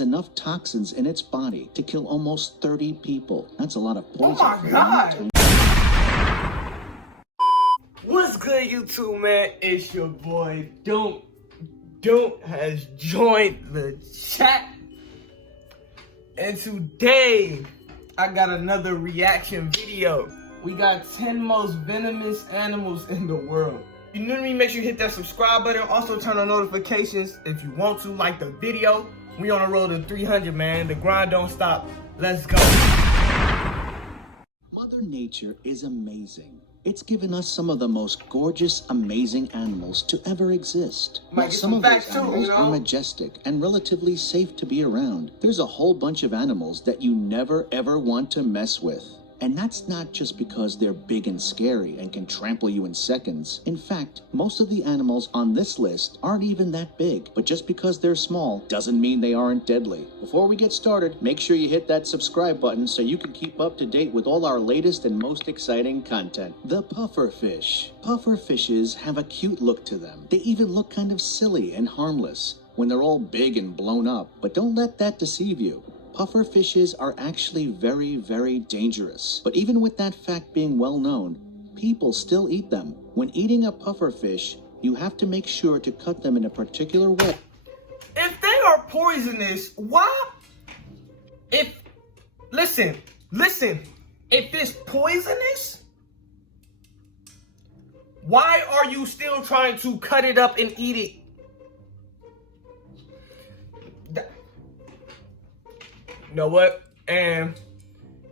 enough toxins in its body to kill almost 30 people. That's a lot of poison. Oh my God! What's good, YouTube, man? It's your boy Doom has joined the chat, and today I got another reaction video. We got 10 most venomous animals in the world. If you're new to me, make sure you hit that subscribe button. Also turn on notifications if you want to. Like the video. We on the road to 300, man. The grind don't stop. Let's go. Mother Nature is amazing. It's given us some of the most gorgeous, amazing animals to ever exist. While some of those animals are majestic and relatively safe to be around, there's a whole bunch of animals that you never ever want to mess with. And that's not just because they're big and scary and can trample you in seconds. In fact, most of the animals on this list aren't even that big, but just because they're small doesn't mean they aren't deadly. Before we get started, make sure you hit that subscribe button so you can keep up to date with all our latest and most exciting content. The pufferfish. Pufferfishes have a cute look to them. They even look kind of silly and harmless when they're all big and blown up, but don't let that deceive you. Pufferfishes are actually very, very dangerous. But even with that fact being well known, people still eat them. When eating a pufferfish, you have to make sure to cut them in a particular way. If they are poisonous, why? Listen, if it's poisonous, why are you still trying to cut it up and eat it? You know what? And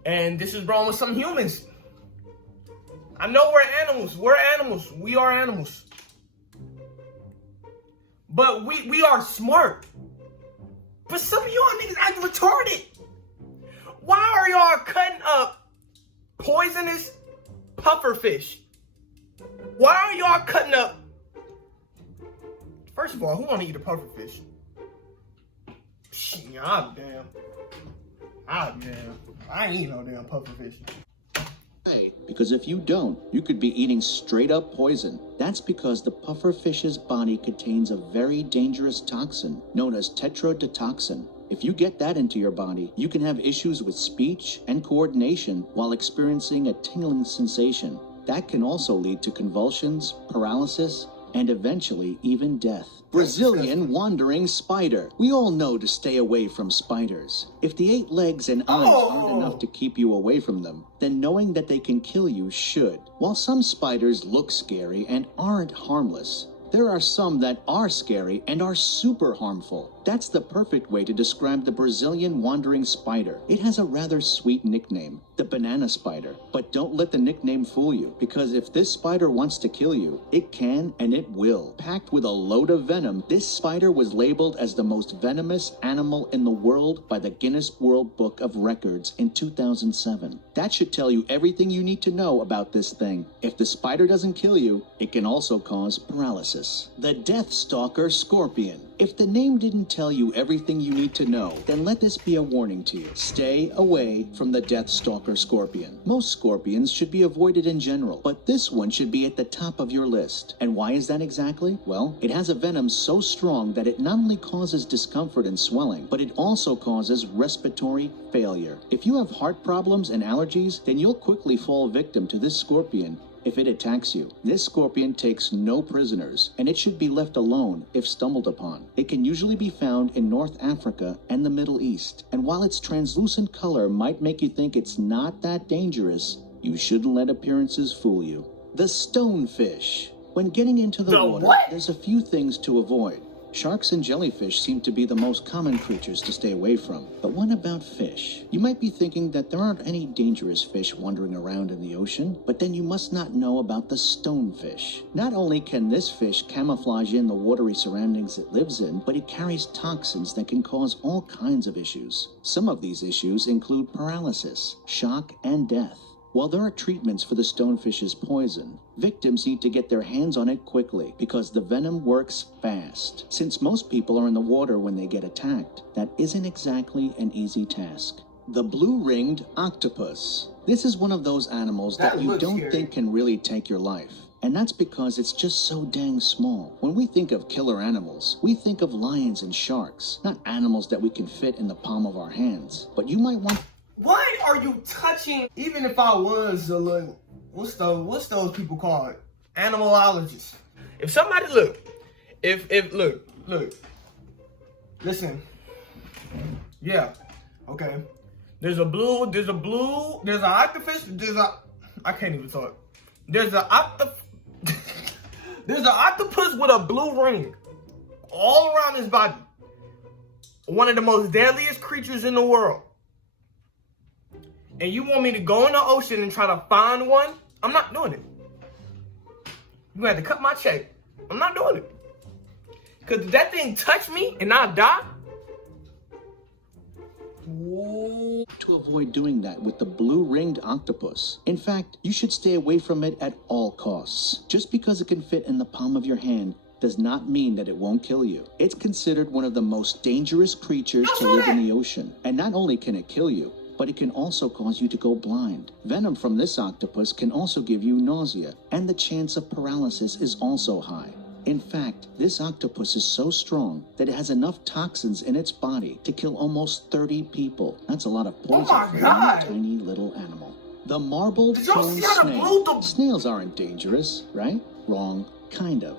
this is wrong with some humans. I know we're animals. We're animals. We are animals. But we are smart. But some of y'all niggas act retarded. Why are y'all cutting up poisonous pufferfish? Why are y'all cutting up? First of all, who want to eat a pufferfish? God damn. I ain't eating no damn pufferfish. Because if you don't, you could be eating straight up poison. That's because the pufferfish's body contains a very dangerous toxin known as tetrodotoxin. If you get that into your body, you can have issues with speech and coordination while experiencing a tingling sensation. That can also lead to convulsions, paralysis, and eventually even death. Brazilian wandering spider. We all know to stay away from spiders. If the 8 legs and eyes aren't enough to keep you away from them, then knowing that they can kill you should. While some spiders look scary and aren't harmless, there are some that are scary and are super harmful. That's the perfect way to describe the Brazilian wandering spider. It has a rather sweet nickname, the banana spider. But don't let the nickname fool you, because if this spider wants to kill you, it can and it will. Packed with a load of venom, this spider was labeled as the most venomous animal in the world by the Guinness World Book of Records in 2007. That should tell you everything you need to know about this thing. If the spider doesn't kill you, it can also cause paralysis. The Death Stalker Scorpion. If the name didn't tell you everything you need to know, then let this be a warning to you. Stay away from the Death Stalker Scorpion. Most scorpions should be avoided in general, but this one should be at the top of your list. And why is that exactly? Well, it has a venom so strong that it not only causes discomfort and swelling, but it also causes respiratory failure. If you have heart problems and allergies, then you'll quickly fall victim to this scorpion if it attacks you. This scorpion takes no prisoners, and it should be left alone if stumbled upon. It can usually be found in North Africa and the Middle East, and while its translucent color might make you think it's not that dangerous, you shouldn't let appearances fool you. The stonefish. When getting into the water, there's a few things to avoid. Sharks and jellyfish seem to be the most common creatures to stay away from. But what about fish? You might be thinking that there aren't any dangerous fish wandering around in the ocean, but then you must not know about the stonefish. Not only can this fish camouflage in the watery surroundings it lives in, but it carries toxins that can cause all kinds of issues. Some of these issues include paralysis, shock, and death. While there are treatments for the stonefish's poison, victims need to get their hands on it quickly because the venom works fast. Since most people are in the water when they get attacked, that isn't exactly an easy task. The blue-ringed octopus. This is one of those animals that you don't think can really take your life. And that's because it's just so dang small. When we think of killer animals, we think of lions and sharks, not animals that we can fit in the palm of our hands. But you might want... Why are you touching, even if I was a little, what's those people called? Animalologists. If somebody, look, listen, yeah, okay. There's an octopus, I can't even talk. There's an octopus with a blue ring all around his body. One of the most deadliest creatures in the world. And you want me to go in the ocean and try to find one? I'm not doing it. You have to cut my check. I'm not doing it. Because if that thing touch me and I die, to avoid doing that with the blue-ringed octopus. In fact, you should stay away from it at all costs. Just because it can fit in the palm of your hand does not mean that it won't kill you. It's considered one of the most dangerous creatures to live in the ocean. And not only can it kill you, but it can also cause you to go blind. Venom from this octopus can also give you nausea, and the chance of paralysis is also high. In fact, this octopus is so strong that it has enough toxins in its body to kill almost 30 people. That's a lot of poison for one tiny little animal. The marbled cone snail. Snails aren't dangerous, right? Wrong, kind of.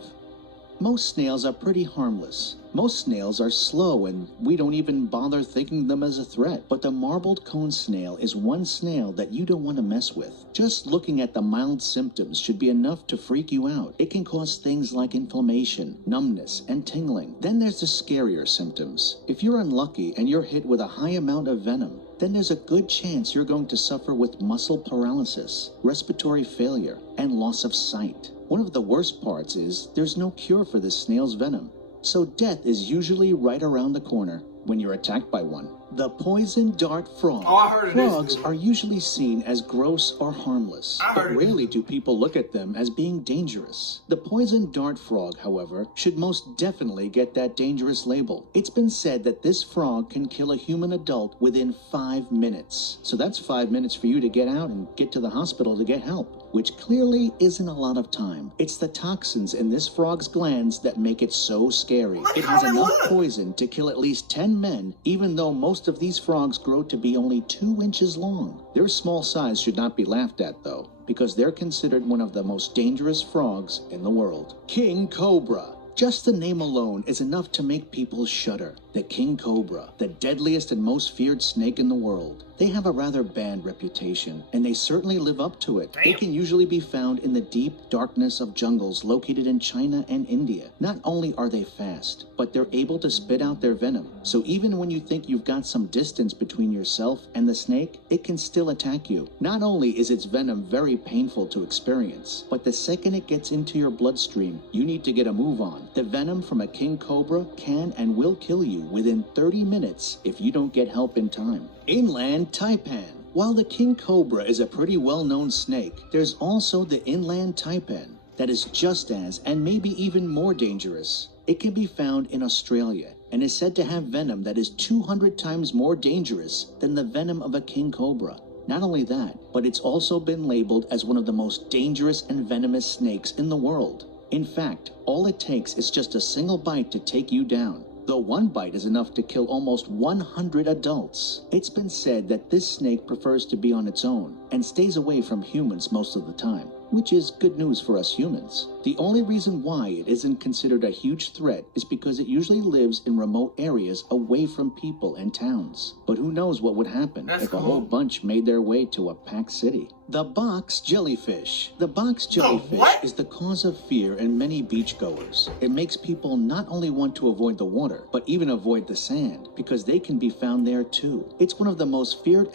Most snails are pretty harmless. Most snails are slow and we don't even bother thinking them as a threat. But the marbled cone snail is one snail that you don't want to mess with. Just looking at the mild symptoms should be enough to freak you out. It can cause things like inflammation, numbness, and tingling. Then there's the scarier symptoms. If you're unlucky and you're hit with a high amount of venom, then there's a good chance you're going to suffer with muscle paralysis, respiratory failure, and loss of sight. One of the worst parts is there's no cure for this snail's venom, so death is usually right around the corner when you're attacked by one. The poison dart frog. Oh, I heard of this, Frogs dude. are usually seen as gross or harmless, but rarely do people look at them as being dangerous. The poison dart frog, however, should most definitely get that dangerous label. It's been said that this frog can kill a human adult within 5 minutes. So that's 5 minutes for you to get out and get to the hospital to get help, which clearly isn't a lot of time. It's the toxins in this frog's glands that make it so scary. It has enough poison to kill at least 10 men, even though most of these frogs grow to be only 2 inches long. Their small size should not be laughed at, though, because they're considered one of the most dangerous frogs in the world. King Cobra. Just the name alone is enough to make people shudder. The king cobra, the deadliest and most feared snake in the world. They have a rather bad reputation, and they certainly live up to it. They can usually be found in the deep darkness of jungles located in China and India. Not only are they fast, but they're able to spit out their venom. So even when you think you've got some distance between yourself and the snake, it can still attack you. Not only is its venom very painful to experience, but the second it gets into your bloodstream, you need to get a move on. The venom from a king cobra can and will kill you within 30 minutes if you don't get help in time. Inland taipan. While the king cobra is a pretty well-known snake, there's also the inland taipan that is just as and maybe even more dangerous. It can be found in Australia and is said to have venom that is 200 times more dangerous than the venom of a king cobra. Not only that, but it's also been labeled as one of the most dangerous and venomous snakes in the world. In fact, all it takes is just a single bite to take you down. Though one bite is enough to kill almost 100 adults. It's been said that this snake prefers to be on its own and stays away from humans most of the time, which is good news for us humans. The only reason why it isn't considered a huge threat is because it usually lives in remote areas away from people and towns. But who knows what would happen if a whole bunch made their way to a packed city. The box jellyfish. The box jellyfish is the cause of fear in many beachgoers. It makes people not only want to avoid the water, but even avoid the sand, because they can be found there too. It's one of the most feared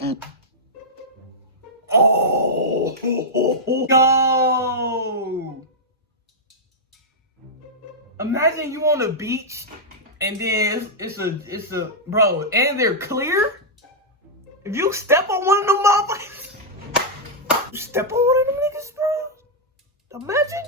Oh, yo! Imagine you on a beach and then it's a bro, and they're clear. If you step on one of them motherfuckers, you step on one of them niggas, bro. Imagine.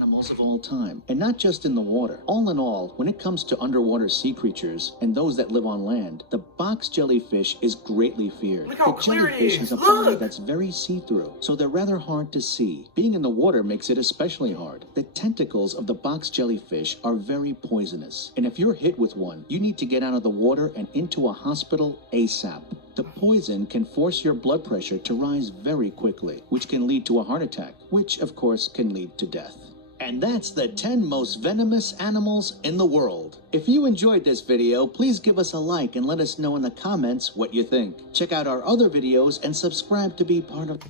animals of all time, and not just in the water. All in all, when it comes to underwater sea creatures and those that live on land, the box jellyfish is greatly feared. Look how The clear it jellyfish is. has a body Look! that's very see-through, so they're rather hard to see. Being in the water makes it especially hard. The tentacles of the box jellyfish are very poisonous, and if you're hit with one, you need to get out of the water and into a hospital ASAP. The poison can force your blood pressure to rise very quickly, which can lead to a heart attack, which of course can lead to death. And that's the 10 most venomous animals in the world. If you enjoyed this video, please give us a like and let us know in the comments what you think. Check out our other videos and subscribe to be part of...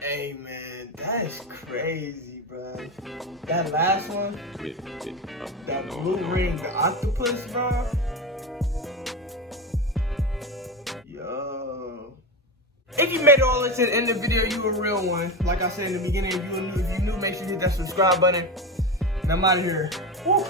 Hey man, that is crazy, bro. That last one, that blue ring, the octopus, bro. Yo. If you made it all the way to the end of the video, you a real one. Like I said in the beginning, if you new, make sure you hit that subscribe button. And I'm out of here. Woo.